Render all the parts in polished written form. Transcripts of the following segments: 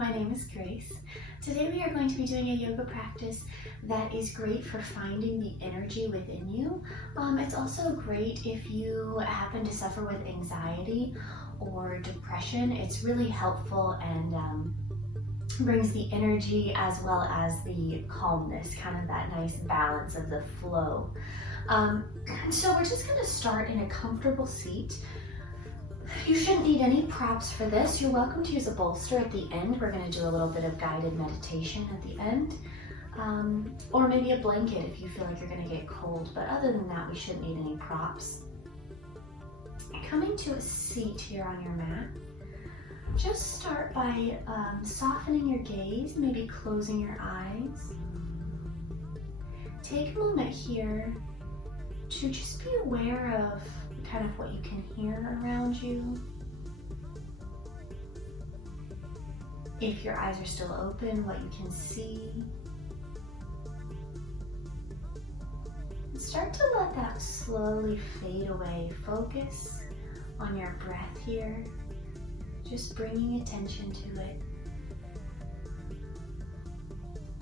my name is Grace. Today we are going to be doing a yoga practice that is great for finding the energy within you. It's also great if you happen to suffer with anxiety or depression. It's really helpful and brings the energy as well as the calmness, kind of that nice balance of the flow. So we're just going to start in a comfortable seat. You shouldn't need any props for this. You're welcome to use a bolster at the end. We're going to do a little bit of guided meditation at the end. Or maybe a blanket if you feel like you're going to get cold. But other than that, we shouldn't need any props. Coming to a seat here on your mat, just start by softening your gaze, maybe closing your eyes. Take a moment here to just be aware of kind of what you can hear around you. If your eyes are still open, what you can see. And start to let that slowly fade away. Focus on your breath here, just bringing attention to it.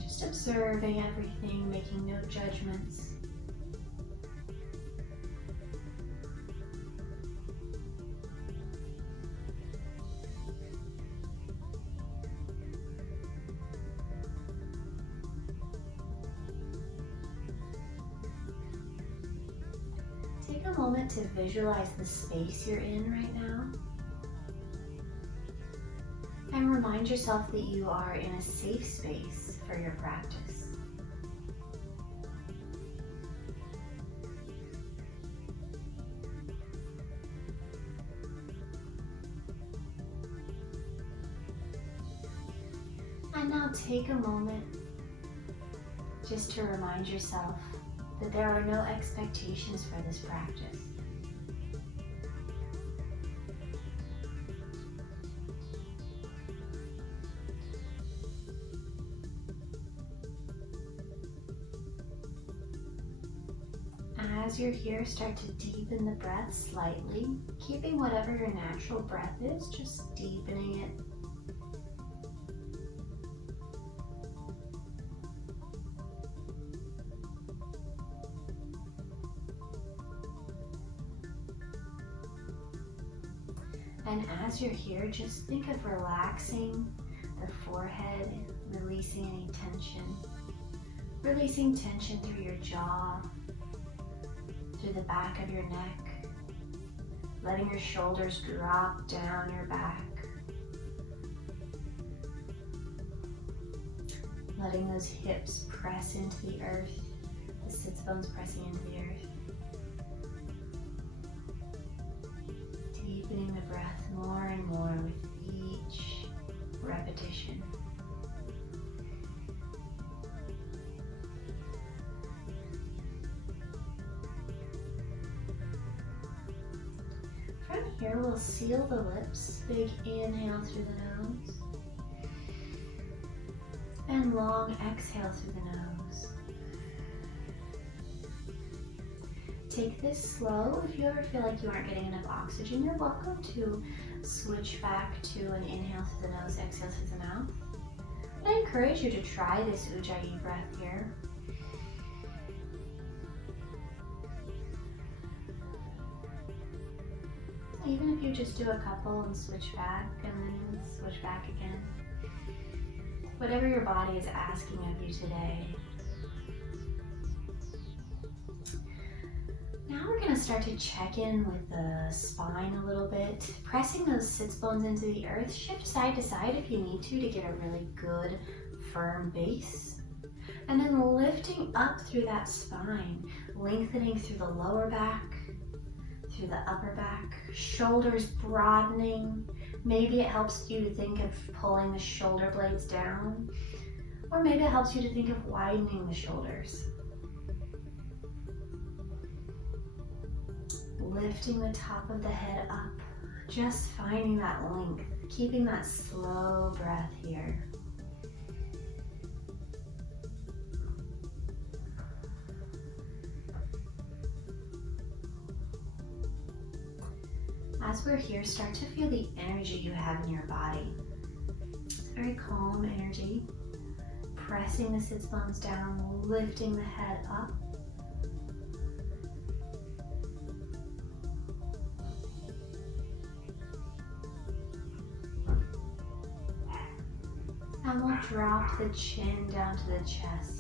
Just observing everything, making no judgments. Take a moment to visualize the space you're in right now. And remind yourself that you are in a safe space for your practice. And now take a moment just to remind yourself that there are no expectations for this practice. As you're here, start to deepen the breath slightly, keeping whatever your natural breath is, just deepening it. And as you're here, just think of relaxing the forehead, releasing any tension. Releasing tension through your jaw, through the back of your neck. Letting your shoulders drop down your back. Letting those hips press into the earth, the sits bones pressing into the earth. Deepening the breath more and more with each repetition. From here, we'll seal the lips. Big inhale through the nose. And long exhale through the nose. Take this slow. If you ever feel like you aren't getting enough oxygen, you're welcome to switch back to an inhale through the nose, exhale through the mouth. And I encourage you to try this Ujjayi breath here. Even if you just do a couple and switch back and then switch back again. Whatever your body is asking of you today. Now we're going to start to check in with the spine a little bit, pressing those sits bones into the earth. Shift side to side if you need to get a really good firm base. And then lifting up through that spine, lengthening through the lower back, through the upper back, shoulders broadening. Maybe it helps you to think of pulling the shoulder blades down, or maybe it helps you to think of widening the shoulders. Lifting the top of the head up, just finding that length, keeping that slow breath here. As we're here, start to feel the energy you have in your body. Very calm energy. Pressing the sits bones down, lifting the head up. And we'll drop the chin down to the chest.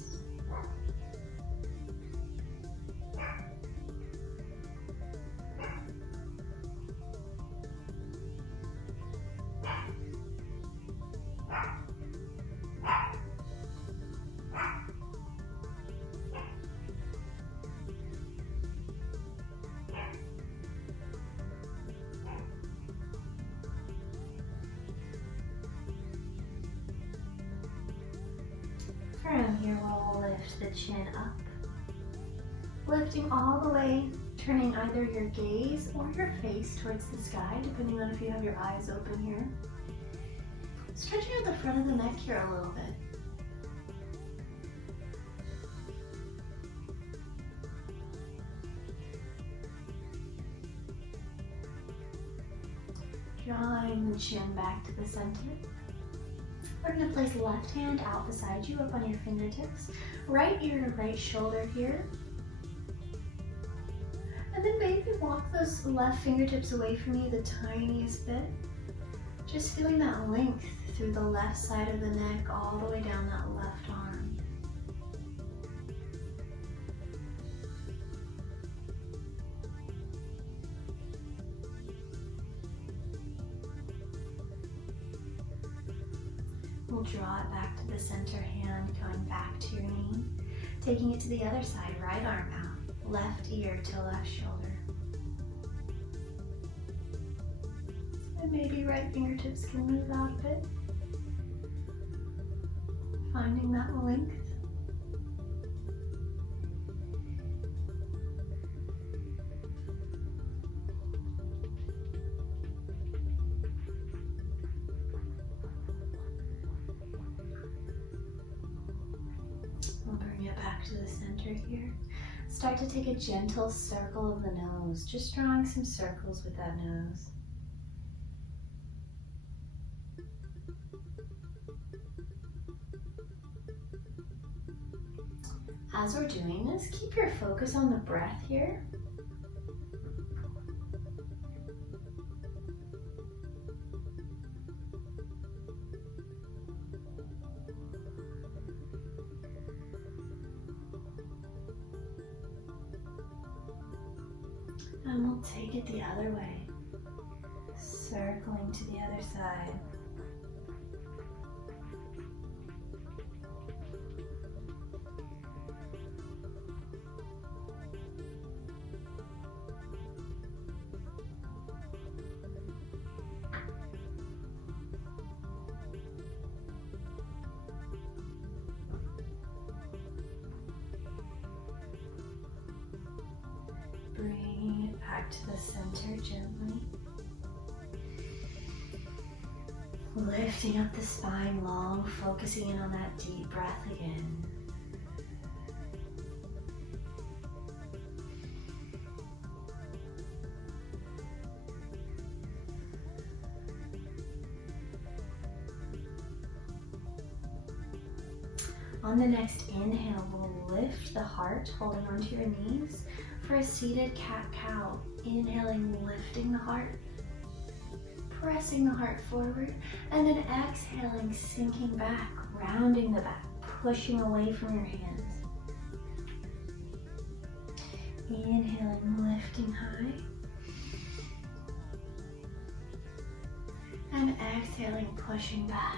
From here, we'll lift the chin up, lifting all the way, turning either your gaze or your face towards the sky, depending on if you have your eyes open here. Stretching out the front of the neck here a little bit. Drawing the chin back to the center. We're going to place left hand out beside you, up on your fingertips. Right ear to right shoulder here. And then maybe walk those left fingertips away from you the tiniest bit. Just feeling that length through the left side of the neck, all the way down that left arm. We'll draw it back to the center, hand going back to your knee. Taking it to the other side, right arm out, left ear to left shoulder. And maybe right fingertips can move out a bit. Finding that length. To the center here. Start to take a gentle circle of the nose, just drawing some circles with that nose. As we're doing this, keep your focus on the breath here. And we'll take it the other way, circling to the other side. Bringing it back to the center gently. Lifting up the spine long, focusing in on that deep breath again. On the next inhale, we'll lift the heart, holding onto your knees for a seated cat-cow. Inhaling, lifting the heart, pressing the heart forward, and then exhaling, sinking back, rounding the back, pushing away from your hands. Inhaling, lifting high, and exhaling, pushing back.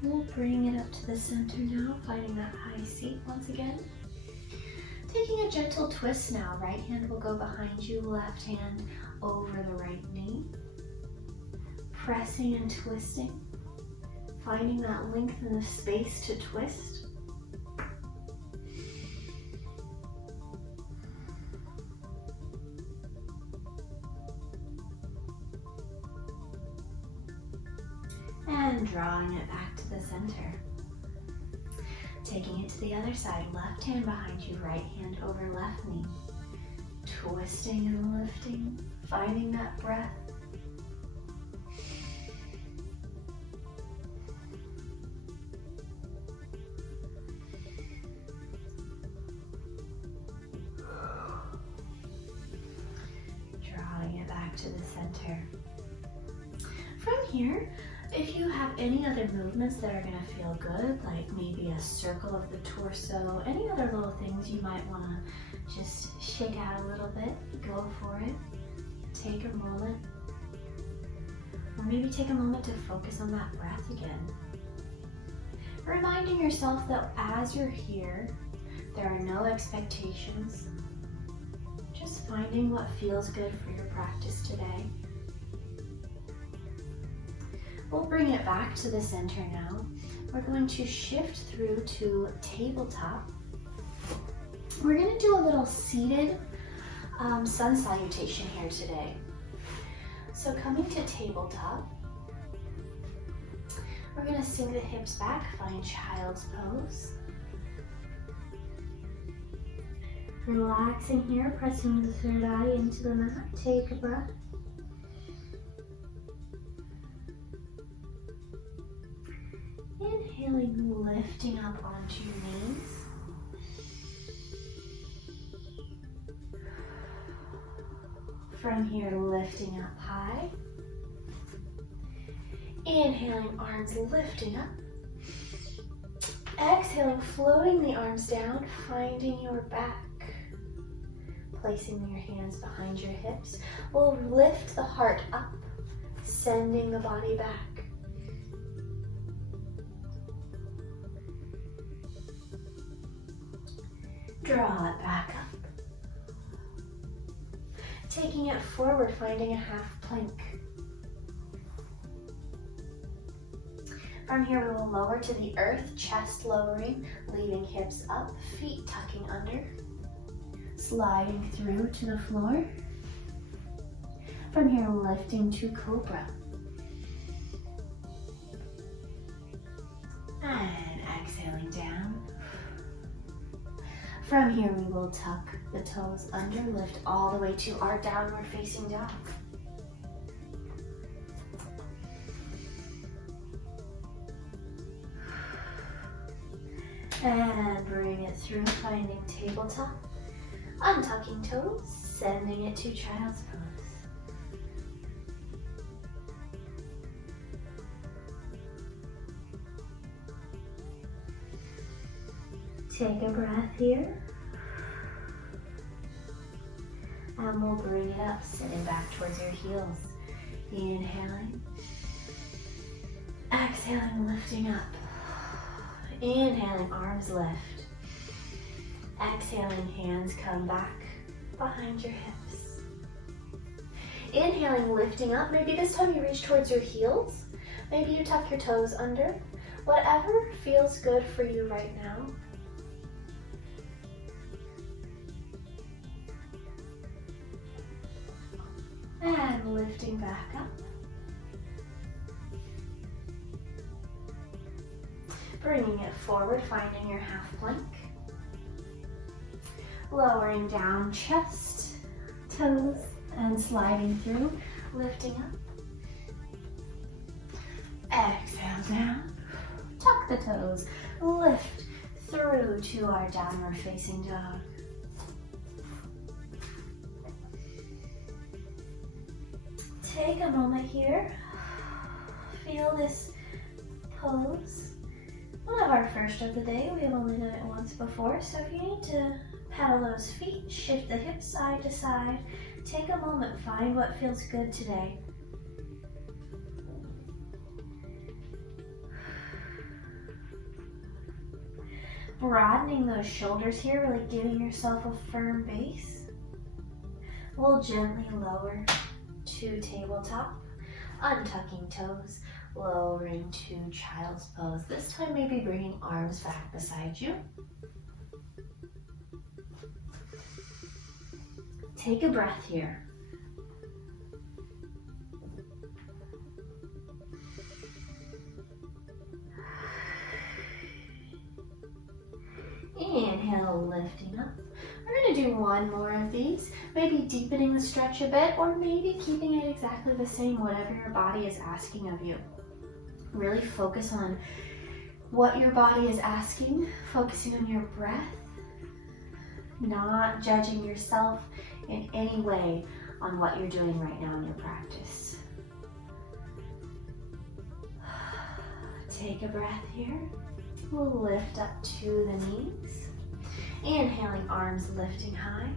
We'll bring it up to the center now, finding that high seat once again. Taking a gentle twist now, right hand will go behind you, left hand over the right knee. Pressing and twisting, finding that length in the space to twist. drawing it back to the center. Taking it to the other side, left hand behind you, right hand over left knee. Twisting and lifting, finding that breath. Drawing it back to the center. From here, if you have any other movements that are going to feel good, like maybe a circle of the torso, any other little things you might want to just shake out a little bit, go for it. Take a moment. Or maybe take a moment to focus on that breath again. Reminding yourself that as you're here, there are no expectations. Just finding what feels good for your practice today. We'll bring it back to the center now. We're going to shift through to tabletop. We're going to do a little seated sun salutation here today. So coming to tabletop, we're going to sink the hips back, find child's pose. Relaxing here, pressing the third eye into the mat. Take a breath. Inhaling, lifting up onto your knees. From here, lifting up high. Inhaling, arms lifting up. Exhaling, floating the arms down, finding your back. Placing your hands behind your hips. We'll lift the heart up, sending the body back. Draw it back up. Taking it forward, finding a half plank. From here, we will lower to the earth, chest lowering, leaving hips up, feet tucking under. Sliding through to the floor. From here, lifting to cobra. And exhaling down. From here, we will tuck the toes under, lift all the way to our downward facing dog. And bring it through, finding tabletop. Untucking toes, sending it to child's pose. Take a breath here. And we'll bring it up, sitting back towards your heels. Inhaling. Exhaling, lifting up. Inhaling, arms lift. Exhaling, hands come back behind your hips. Inhaling, lifting up. Maybe this time you reach towards your heels. Maybe you tuck your toes under. Whatever feels good for you right now. And lifting back up. Bringing it forward, finding your half plank. Lowering down, chest, toes, and sliding through, lifting up. Exhale down, tuck the toes, lift through to our downward facing dog. Take a moment here, feel this pose. One of our first of the day, we've only done it once before, so if you need to pedal those feet, shift the hips side to side, take a moment, find what feels good today. Broadening those shoulders here, really giving yourself a firm base. We'll gently lower to tabletop, untucking toes, lowering to child's pose. This time maybe bringing arms back beside you. Take a breath here. Inhale, lifting up. We're going to do one more of these, maybe deepening the stretch a bit, or maybe keeping it exactly the same, whatever your body is asking of you. Really focus on what your body is asking, focusing on your breath, not judging yourself in any way on what you're doing right now in your practice. Take a breath here. We'll lift up to the knees. Inhaling, arms lifting high.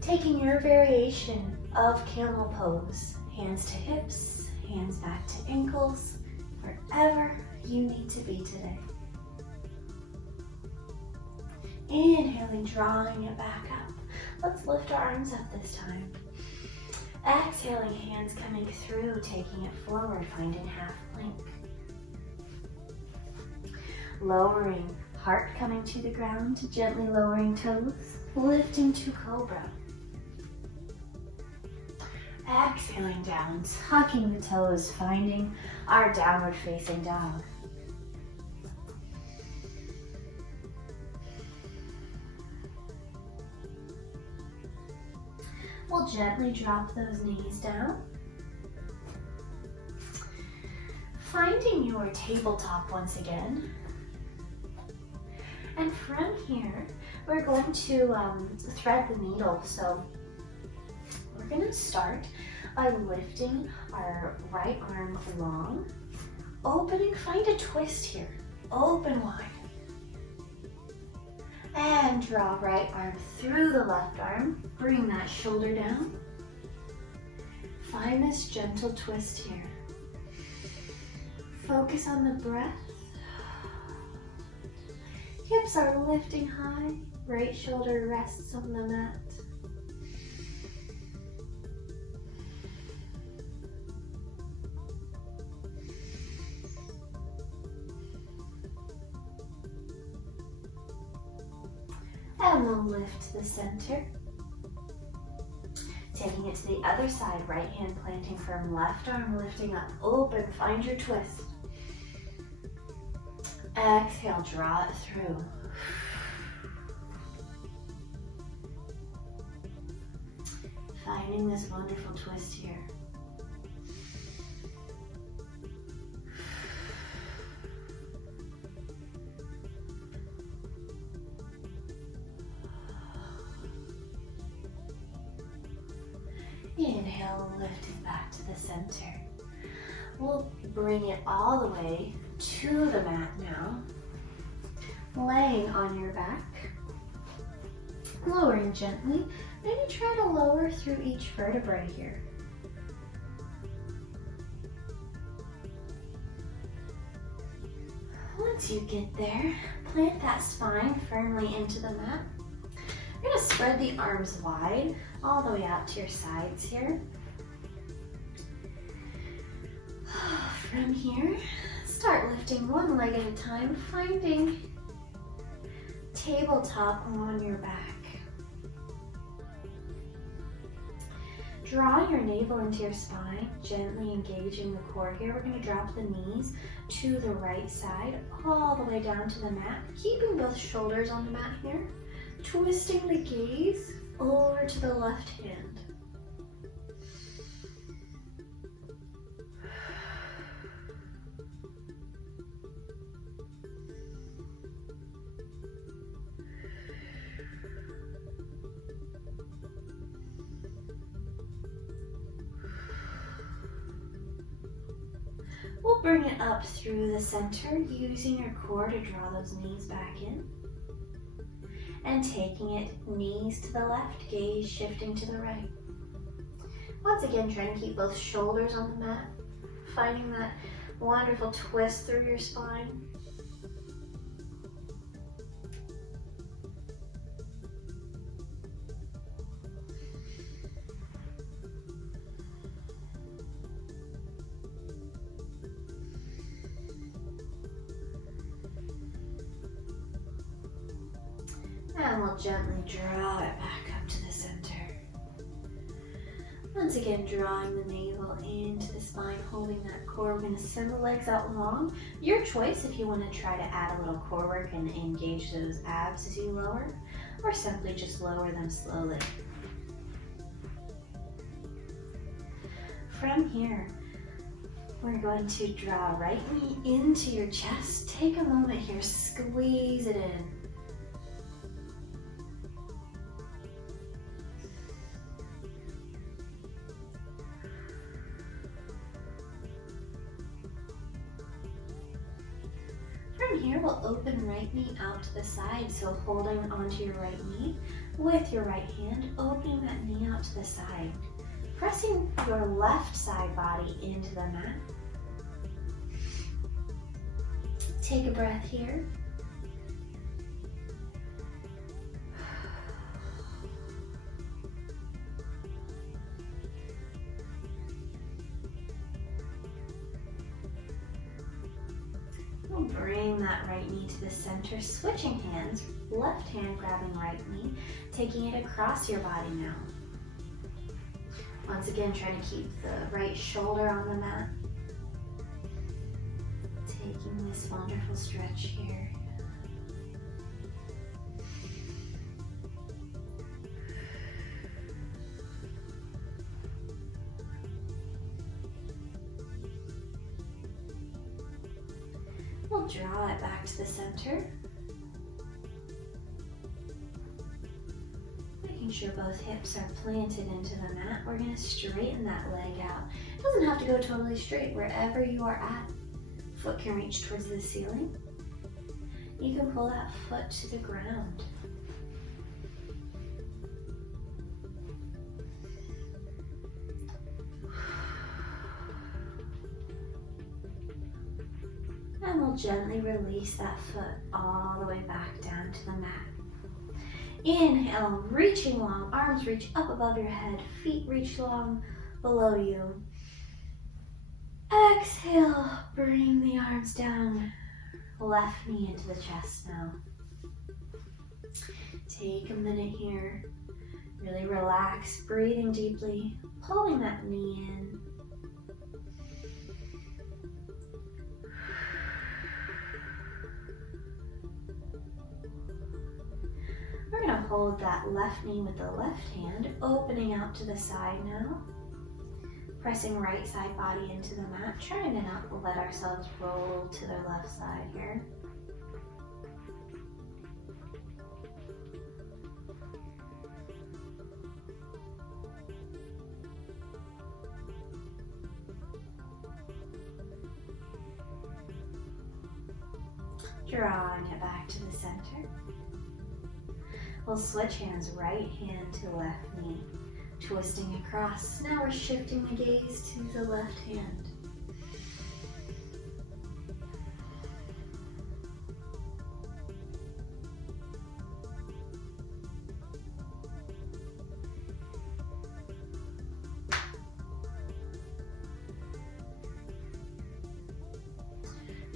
Taking your variation of Camel Pose. Hands to hips, hands back to ankles, wherever you need to be today. Inhaling, drawing it back up. Let's lift our arms up this time. Exhaling, hands coming through, taking it forward, finding half plank. Lowering, heart coming to the ground, gently lowering toes, lifting to cobra. Exhaling down, tucking the toes, finding our downward facing dog. We'll gently drop those knees down. Finding your tabletop once again. And from here, we're going to thread the needle. So we're going to start by lifting our right arm long, opening, find a twist here, open wide. And draw right arm through the left arm, bring that shoulder down. Find this gentle twist here. Focus on the breath. Hips are lifting high, right shoulder rests on the mat. And we'll lift the center. Taking it to the other side, right hand planting firm, left arm lifting up, open, find your twist. Exhale, draw it through. Finding this wonderful twist here. Inhale, lifting back to the center. We'll bring it all the way to the mat now. Laying on your back. Lowering gently. Maybe try to lower through each vertebrae here. Once you get there, plant that spine firmly into the mat. You're going to spread the arms wide, all the way out to your sides here. From here, start lifting one leg at a time, finding tabletop on your back. Draw your navel into your spine, gently engaging the core here. We're going to drop the knees to the right side, all the way down to the mat, keeping both shoulders on the mat here. Twisting the gaze over to the left hand. We'll bring it up through the center, using your core to draw those knees back in. And taking it knees to the left, gaze shifting to the right. Once again, trying to keep both shoulders on the mat, finding that wonderful twist through your spine. And we'll gently draw it back up to the center. Once again, drawing the navel into the spine, holding that core. We're going to send the legs out long. Your choice if you want to try to add a little core work and engage those abs as you lower, or simply just lower them slowly. From here, we're going to draw right knee into your chest. Take a moment here, squeeze it in. From here, we'll open right knee out to the side, so holding onto your right knee with your right hand, opening that knee out to the side. Pressing your left side body into the mat. Take a breath here. We'll bring that right knee to the center, switching hands, left hand grabbing right knee, taking it across your body now. Once again, trying to keep the right shoulder on the mat. Taking this wonderful stretch here. We'll draw it back to the center. Making sure both hips are planted into the mat. We're going to straighten that leg out. It doesn't have to go totally straight. Wherever you are at, foot can reach towards the ceiling. You can pull that foot to the ground. And we'll gently release that foot all the way back down to the mat. Inhale, reaching long, arms reach up above your head, feet reach long below you. Exhale, bring the arms down, left knee into the chest now. Take a minute here, really relax, breathing deeply, pulling that knee in. We're going to hold that left knee with the left hand, opening out to the side now. Pressing right side body into the mat, trying to not let ourselves roll to the left side here. Drawing it back to the center. We'll switch hands, right hand to left knee, twisting across. Now we're shifting the gaze to the left hand.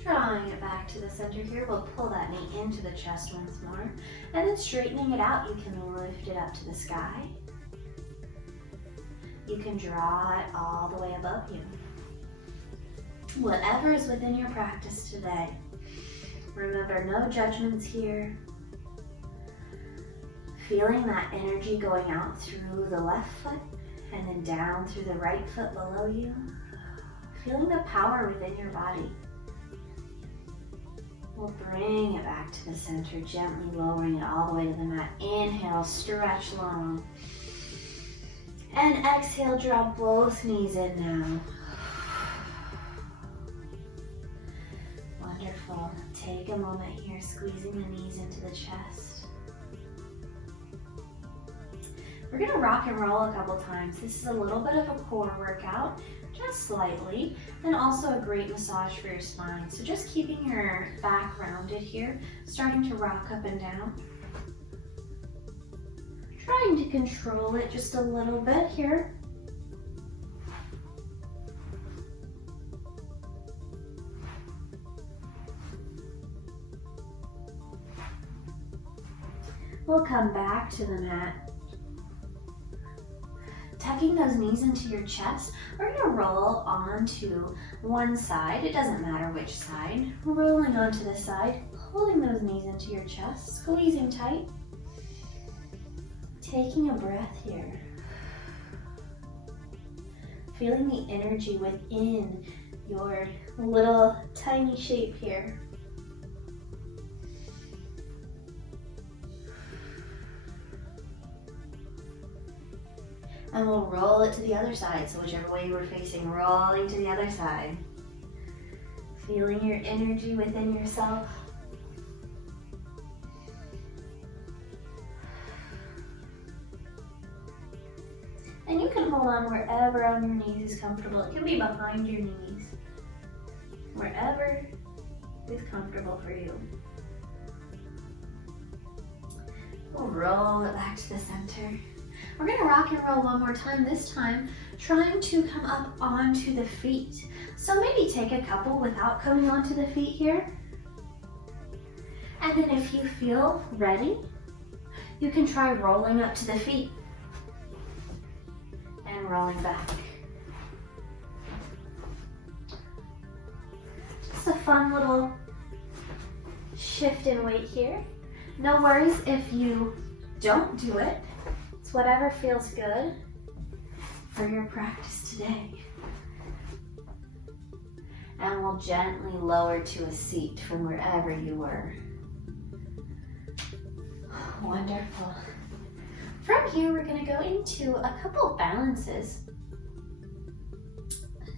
Drawing it back to the center here, we'll pull that knee into the chest once more, and then straightening it out, you can lift it up to the sky. You can draw it all the way above you. Whatever is within your practice today. Remember, no judgments here. Feeling that energy going out through the left foot and then down through the right foot below you. Feeling the power within your body. We'll bring it back to the center, gently lowering it all the way to the mat. Inhale, stretch long. And exhale, draw both knees in now. Wonderful. Take a moment here, squeezing the knees into the chest. We're going to rock and roll a couple times. This is a little bit of a core workout, just slightly, and also a great massage for your spine. So just keeping your back rounded here, starting to rock up and down. Trying to control it just a little bit here. We'll come back to the mat. tucking those knees into your chest, we're gonna roll onto one side. It doesn't matter which side. Rolling onto the side, pulling those knees into your chest, squeezing tight. Taking a breath here. Feeling the energy within your little tiny shape here. And we'll roll it to the other side. So whichever way you were facing, rolling to the other side. Feeling your energy within yourself. And you can hold on wherever on your knees is comfortable. It can be behind your knees. Wherever is comfortable for you. We'll roll it back to the center. We're gonna rock and roll one more time, this time trying to come up onto the feet. So maybe take a couple without coming onto the feet here. And then if you feel ready, you can try rolling up to the feet and rolling back. Just a fun little shift in weight here. No worries if you don't do it. It's whatever feels good for your practice today. And we'll gently lower to a seat from wherever you were. Wonderful. From here, we're going to go into a couple balances.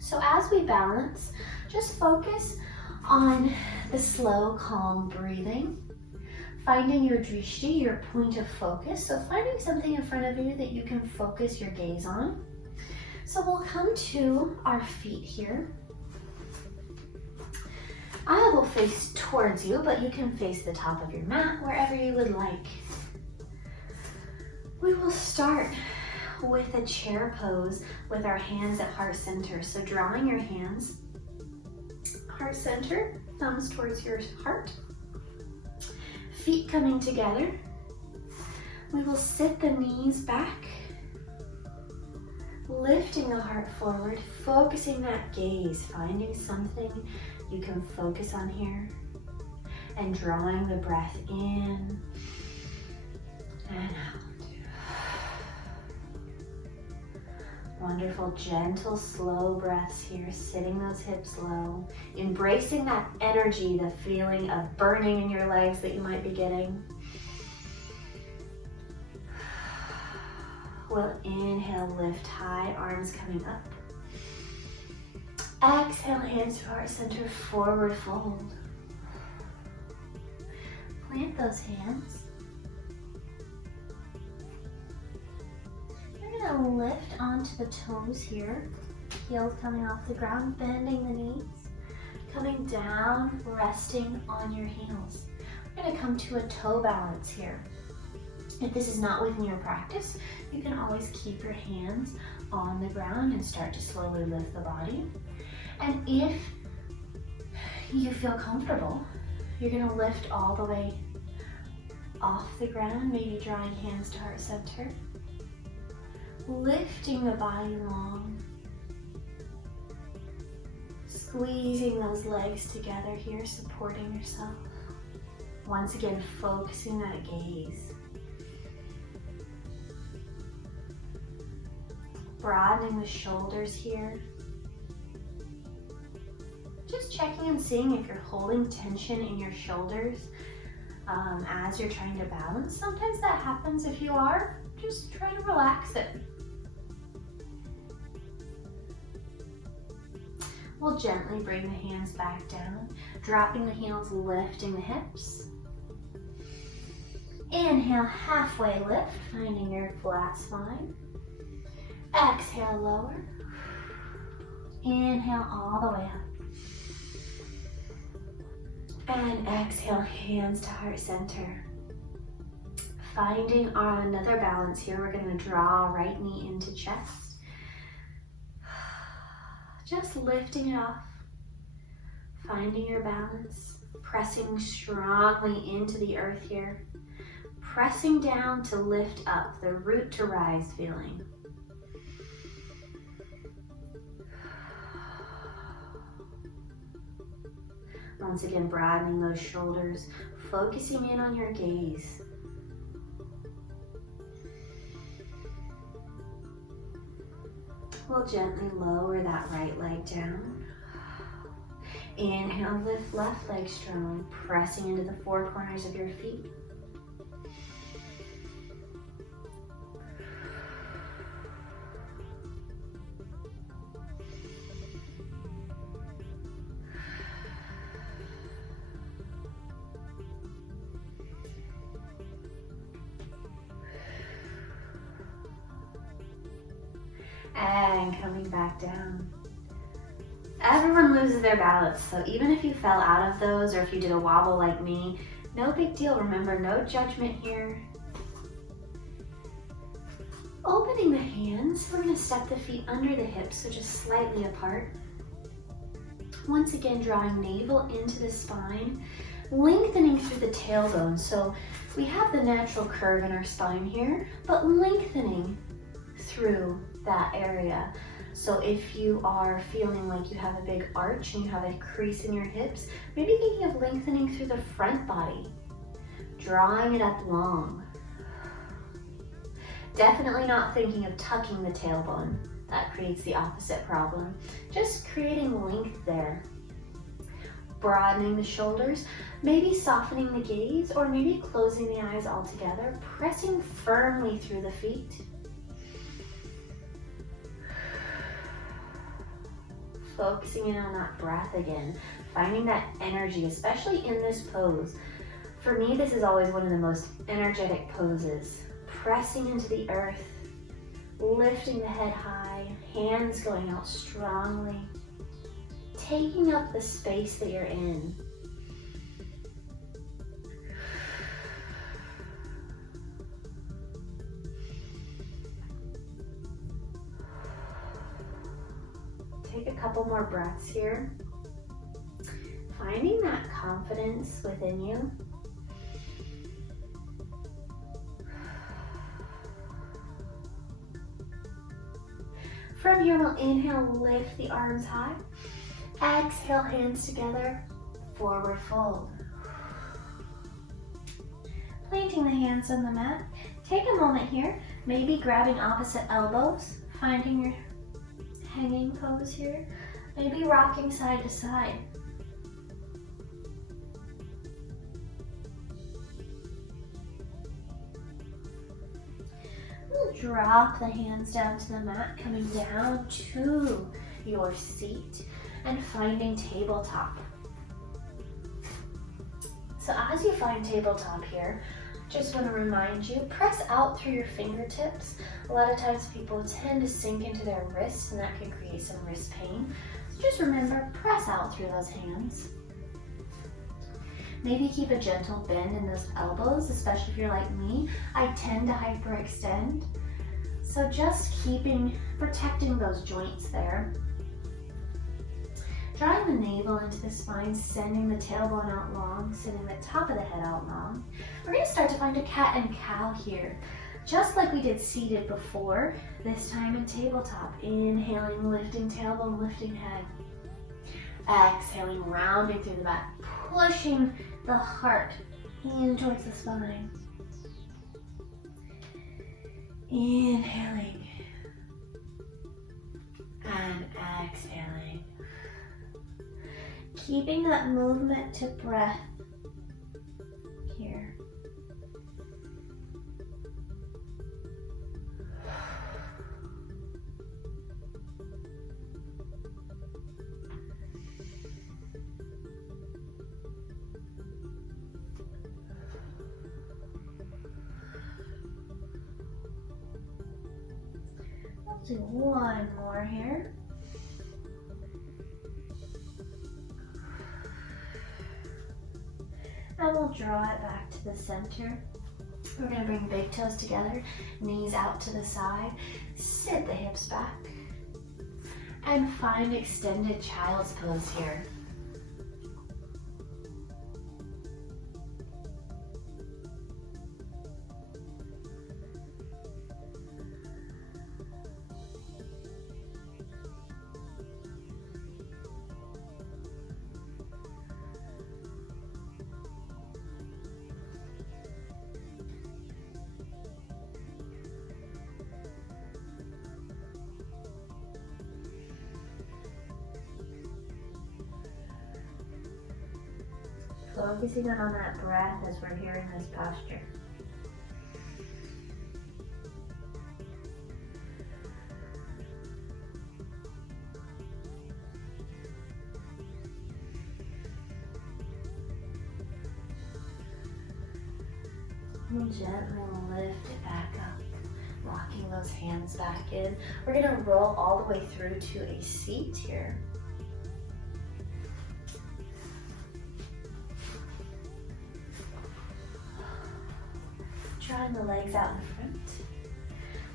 So as we balance, just focus on the slow, calm breathing. Finding your drishti, your point of focus. So finding something in front of you that you can focus your gaze on. So we'll come to our feet here. I will face towards you, but you can face the top of your mat wherever you would like. We will start with a chair pose with our hands at heart center. So drawing your hands, heart center, thumbs towards your heart. Feet coming together. We will sit the knees back, lifting the heart forward, focusing that gaze, finding something you can focus on here, and drawing the breath in and out. Wonderful, gentle, slow breaths here, sitting those hips low, embracing that energy, the feeling of burning in your legs that you might be getting. We'll inhale, lift high, arms coming up. Exhale, hands to heart center, forward fold. Plant those hands. Lift onto the toes here, heels coming off the ground, bending the knees, coming down, resting on your heels. We're going to come to a toe balance here. If this is not within your practice, you can always keep your hands on the ground and start to slowly lift the body. And if you feel comfortable, you're going to lift all the way off the ground, maybe drawing hands to heart center. Lifting the body long, squeezing those legs together here, supporting yourself. Once again, focusing that gaze. Broadening the shoulders here. Just checking and seeing if you're holding tension in your shoulders as you're trying to balance. Sometimes that happens. If you are, just try to relax it. We'll gently bring the hands back down, dropping the heels, lifting the hips. Inhale, halfway lift, finding your flat spine. Exhale, lower. Inhale all the way up. And exhale, hands to heart center. Finding another balance here, we're going to draw right knee into chest. Just lifting it off, finding your balance, pressing strongly into the earth here, pressing down to lift up, the root to rise feeling. Once again, broadening those shoulders, focusing in on your gaze. We'll gently lower that right leg down. Inhale, lift left leg strong, pressing into the four corners of your feet. And coming back down. Everyone loses their balance, so even if you fell out of those or if you did a wobble like me, no big deal. Remember, no judgment here. Opening the hands, we're going to step the feet under the hips, so just slightly apart. Once again, drawing navel into the spine, lengthening through the tailbone. So we have the natural curve in our spine here, but lengthening through that area. So if you are feeling like you have a big arch and you have a crease in your hips, maybe thinking of lengthening through the front body, drawing it up long. Definitely not thinking of tucking the tailbone. That creates the opposite problem. Just creating length there. Broadening the shoulders, maybe softening the gaze, or maybe closing the eyes altogether, pressing firmly through the feet. Focusing in on that breath again, finding that energy, especially in this pose. For me, this is always one of the most energetic poses. Pressing into the earth, lifting the head high, hands going out strongly, taking up the space that you're in. Take a couple more breaths here. Finding that confidence within you. From here, we'll inhale, lift the arms high. Exhale, hands together, forward fold. Planting the hands on the mat. Take a moment here, maybe grabbing opposite elbows, finding your hanging pose here, maybe rocking side to side. We'll drop the hands down to the mat, coming down to your seat and finding tabletop. So as you find tabletop here, just want to remind you, press out through your fingertips. A lot of times people tend to sink into their wrists and that can create some wrist pain. So just remember, press out through those hands. Maybe keep a gentle bend in those elbows, especially if you're like me. I tend to hyperextend. So just protecting those joints there. Drawing the navel into the spine, sending the tailbone out long, sending the top of the head out long. We're going to start to find a cat and cow here. Just like we did seated before, this time in tabletop. Inhaling, lifting tailbone, lifting head. Exhaling, rounding through the back, pushing the heart in towards the spine. Inhaling and exhaling. Keeping that movement to breath here. Let's do one more here. And we'll draw it back to the center. We're going to bring big toes together, knees out to the side, sit the hips back, and find extended child's pose here. focusing in on that breath as we're here in this posture. And gently lift it back up, rocking those hands back in. We're going to roll all the way through to a seat here. Drawing the legs out in front.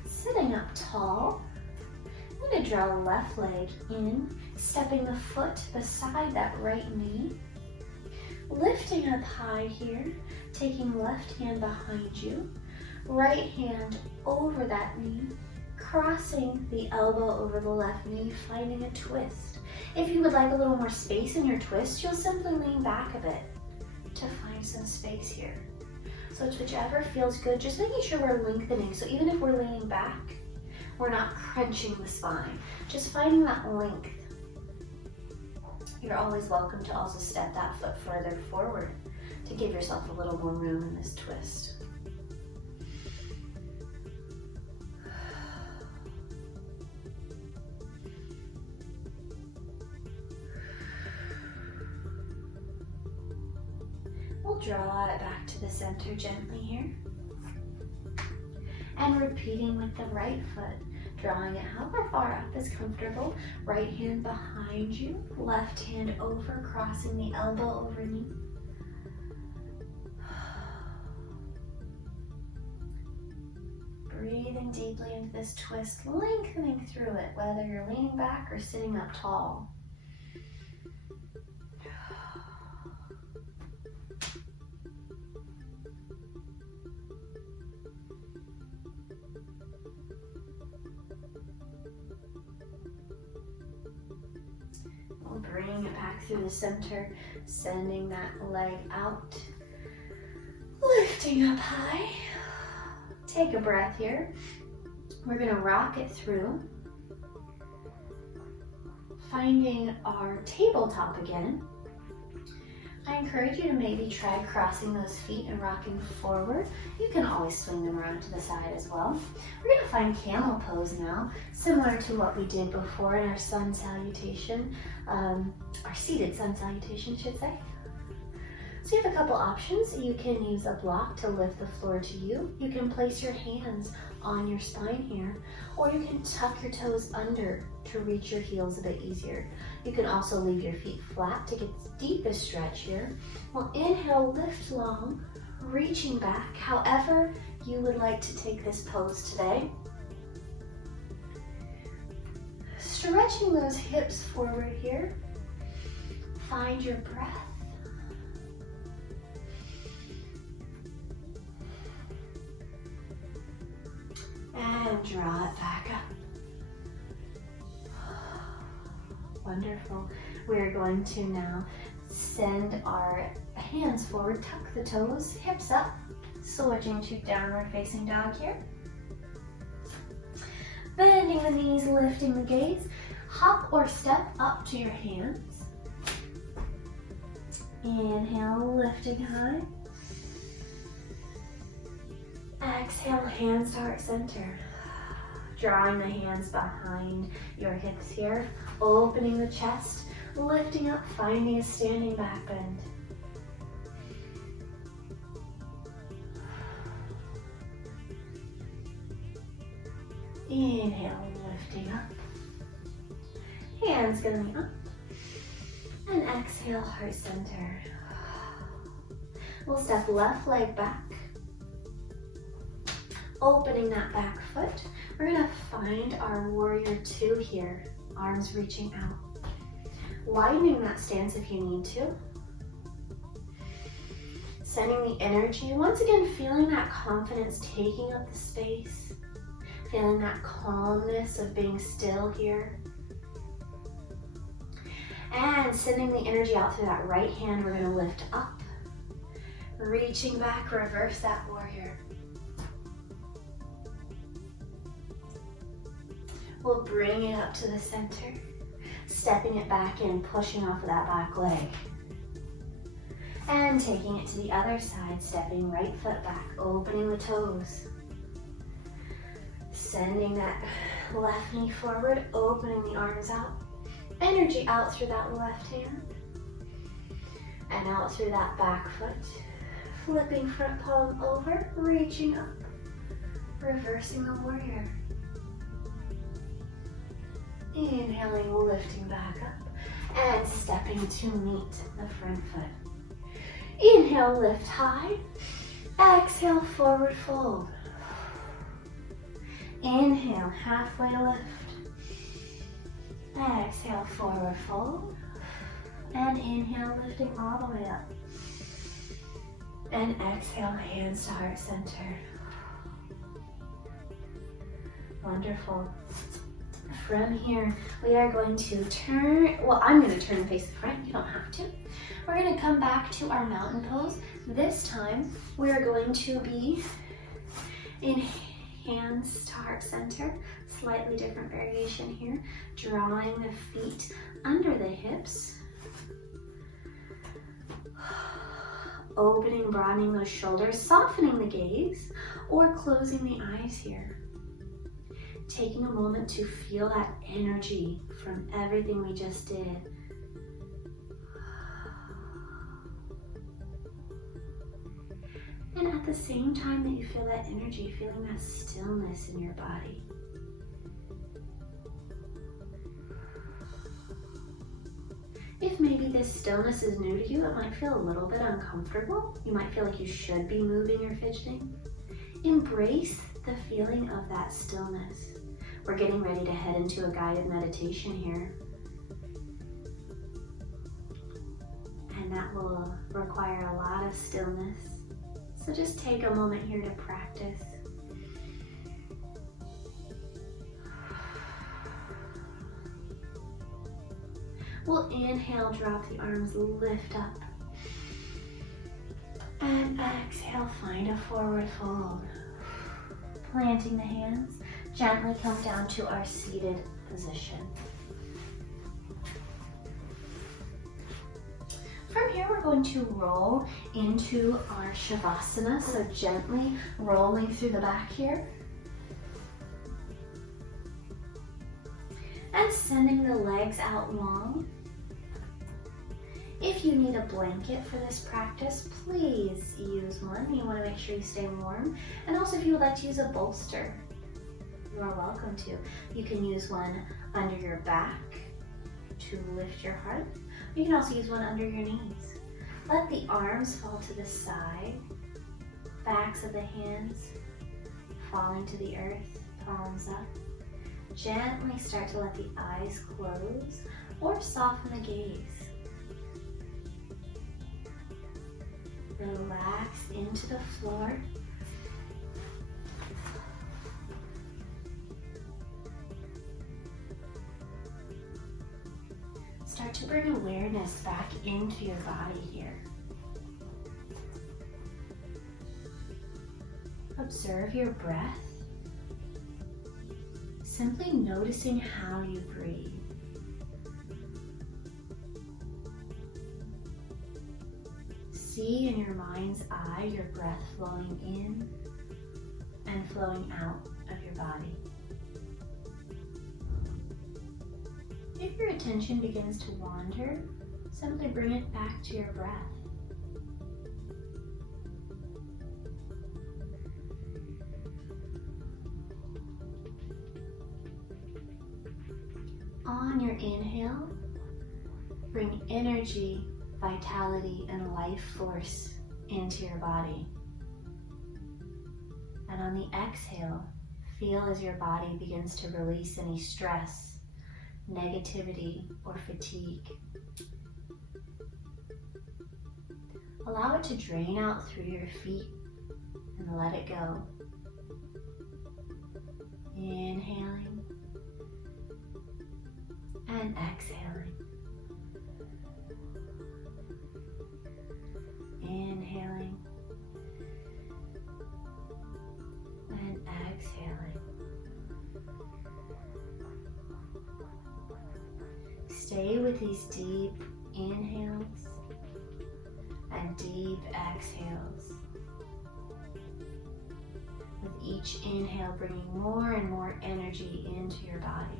Sitting up tall. I'm going to draw the left leg in, stepping the foot beside that right knee. Lifting up high here, taking left hand behind you, right hand over that knee, crossing the elbow over the left knee, finding a twist. If you would like a little more space in your twist, you'll simply lean back a bit to find some space here. So it's whichever feels good, just making sure we're lengthening. So even if we're leaning back, we're not crunching the spine, just finding that length. You're always welcome to also step that foot further forward to give yourself a little more room in this twist. We'll draw it back to the center gently here. And repeating with the right foot. Drawing it however far up is comfortable. Right hand behind you, left hand over, crossing the elbow over knee. Breathing deeply into this twist, lengthening through it, whether you're leaning back or sitting up tall. Bringing it back through the center, sending that leg out, lifting up high. Take a breath here. We're going to rock it through, finding our tabletop again. I encourage you to maybe try crossing those feet and rocking forward. You can always swing them around to the side as well. We're going to find Camel Pose now, similar to what we did before in our Sun Salutation, our seated Sun Salutation, I should say. So you have a couple options. You can use a block to lift the floor to you. You can place your hands on your spine here, or you can tuck your toes under to reach your heels a bit easier. You can also leave your feet flat to get the deepest stretch here. We'll inhale, lift long, reaching back, however you would like to take this pose today. Stretching those hips forward here. Find your breath. And draw it back up. Wonderful. We're going to now send our hands forward, tuck the toes, hips up, switching to downward facing dog here. Bending the knees, lifting the gaze. Hop or step up to your hands. Inhale, lifting high. Exhale, hands to heart center. Drawing the hands behind your hips here, opening the chest, lifting up, finding a standing back bend. Inhale, lifting up. Hands gonna be up. And exhale, heart center. We'll step left leg back. Opening that back foot. We're gonna find our warrior two here. Arms reaching out. Widening that stance if you need to. Sending the energy. Once again, feeling that confidence taking up the space. Feeling that calmness of being still here. And sending the energy out through that right hand, we're gonna lift up. Reaching back, reverse that warrior. We'll bring it up to the center, stepping it back in, pushing off of that back leg. And taking it to the other side, stepping right foot back, opening the toes. Sending that left knee forward, opening the arms out. Energy out through that left hand. And out through that back foot. Flipping front palm over, reaching up. Reversing the warrior. Inhaling, lifting back up. And stepping to meet the front foot. Inhale, lift high. Exhale, forward fold. Inhale, halfway lift. Exhale, forward fold. And inhale, lifting all the way up. And exhale, hands to heart center. Wonderful. From here, we are going to turn, well, I'm going to turn and face the front. You don't have to. We're going to come back to our mountain pose. This time, we are going to be in hands to heart center. Slightly different variation here. Drawing the feet under the hips. Opening, broadening those shoulders, softening the gaze, or closing the eyes here. Taking a moment to feel that energy from everything we just did. And at the same time that you feel that energy, feeling that stillness in your body. If maybe this stillness is new to you, it might feel a little bit uncomfortable. You might feel like you should be moving or fidgeting. Embrace the feeling of that stillness. We're getting ready to head into a guided meditation here. And that will require a lot of stillness. So just take a moment here to practice. We'll inhale, drop the arms, lift up. And exhale, find a forward fold. Planting the hands, gently come down to our seated position. From here, we're going to roll into our Shavasana, so gently rolling through the back here. And sending the legs out long. If you need a blanket for this practice, please use one. You want to make sure you stay warm. And also if you would like to use a bolster, you are welcome to. You can use one under your back to lift your heart. You can also use one under your knees. Let the arms fall to the side, backs of the hands falling to the earth, palms up. Gently start to let the eyes close or soften the gaze. Relax into the floor. Start to bring awareness back into your body here. Observe your breath. Simply noticing how you breathe. See in your mind's eye your breath flowing in and flowing out of your body. If your attention begins to wander, simply bring it back to your breath. On your inhale, bring energy, vitality, and life force into your body. And on the exhale, feel as your body begins to release any stress, negativity, or fatigue. Allow it to drain out through your feet and let it go. Inhaling and exhaling. Inhaling and exhaling. Stay with these deep inhales and deep exhales. With each inhale, bringing more and more energy into your body.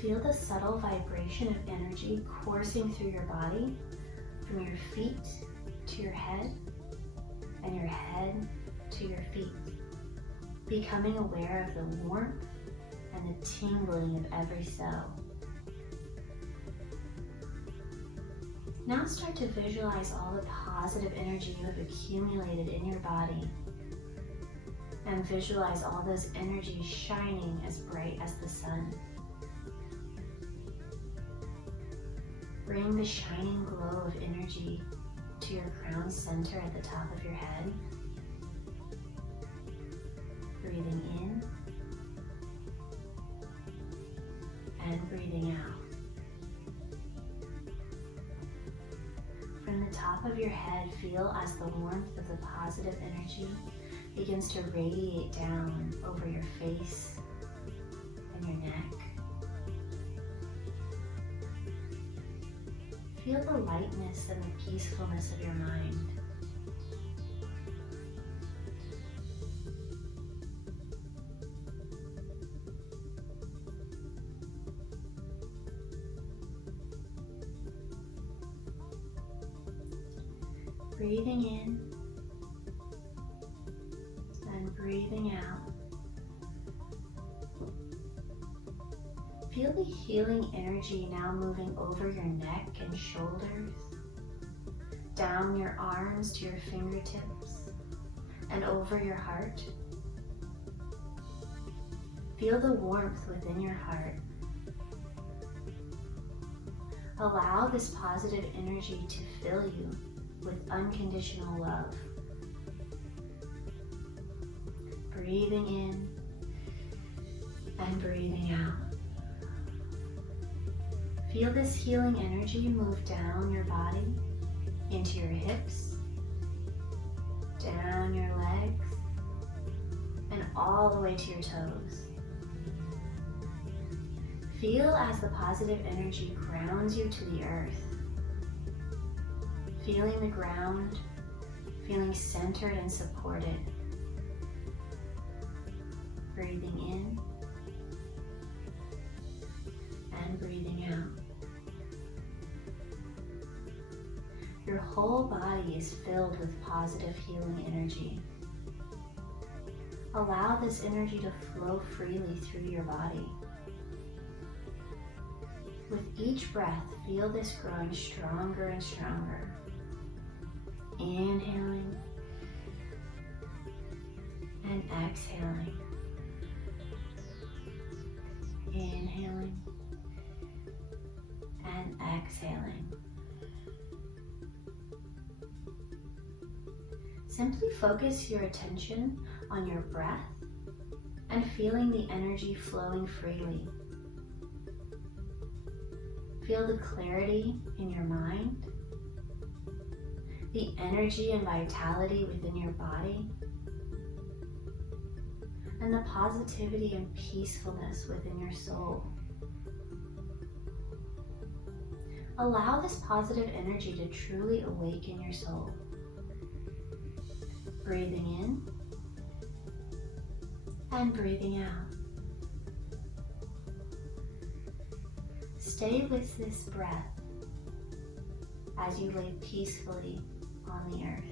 Feel the subtle vibration of energy coursing through your body, from your feet to your head, and your head to your feet, becoming aware of the warmth and the tingling of every cell. Now start to visualize all the positive energy you have accumulated in your body, and visualize all those energies shining as bright as the sun. Bring the shining glow of energy to your crown center at the top of your head. Breathing in and breathing out. From the top of your head, feel as the warmth of the positive energy begins to radiate down over your face and your neck. Feel the lightness and the peacefulness of your mind. Breathing in and breathing out. Feel the healing energy now moving over your neck and shoulders, down your arms to your fingertips, and over your heart. Feel the warmth within your heart. Allow this positive energy to fill you with unconditional love. Breathing in and breathing out. Feel this healing energy move down your body, into your hips, down your legs, and all the way to your toes. Feel as the positive energy grounds you to the earth. Feeling the ground, feeling centered and supported. Breathing in and breathing out. Your whole body is filled with positive healing energy. Allow this energy to flow freely through your body. With each breath, feel this growing stronger and stronger. Inhaling and exhaling. Inhaling and exhaling. Simply focus your attention on your breath and feeling the energy flowing freely. Feel the clarity in your mind, the energy and vitality within your body, and the positivity and peacefulness within your soul. Allow this positive energy to truly awaken your soul. Breathing in and breathing out. Stay with this breath as you lay peacefully on the earth.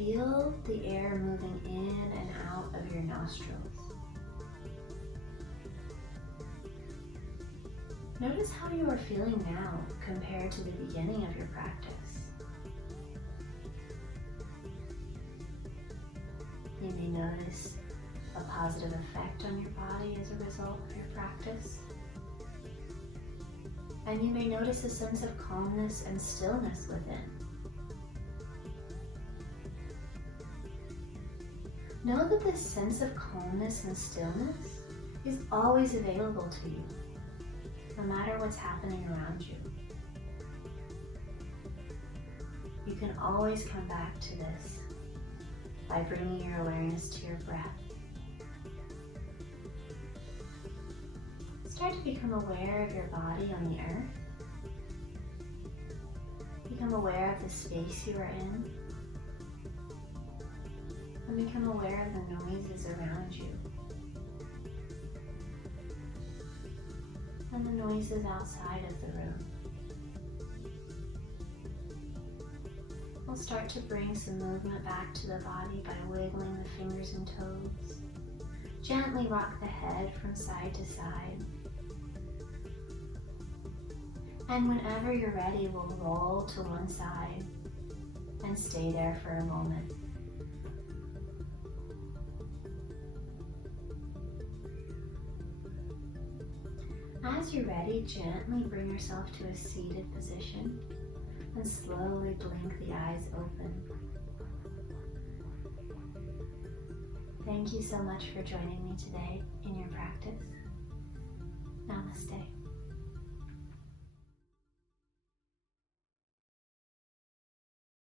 feel the air moving in and out of your nostrils. Notice how you are feeling now compared to the beginning of your practice. You may notice a positive effect on your body as a result of your practice. And you may notice a sense of calmness and stillness within. Know that this sense of calmness and stillness is always available to you, no matter what's happening around you. You can always come back to this by bringing your awareness to your breath. Start to become aware of your body on the earth. Become aware of the space you are in. And become aware of the noises around you. And the noises outside of the room. We'll start to bring some movement back to the body by wiggling the fingers and toes. Gently rock the head from side to side. And whenever you're ready, we'll roll to one side and stay there for a moment. As you're ready, gently bring yourself to a seated position and slowly blink the eyes open. Thank you so much for joining me today in your practice. Namaste.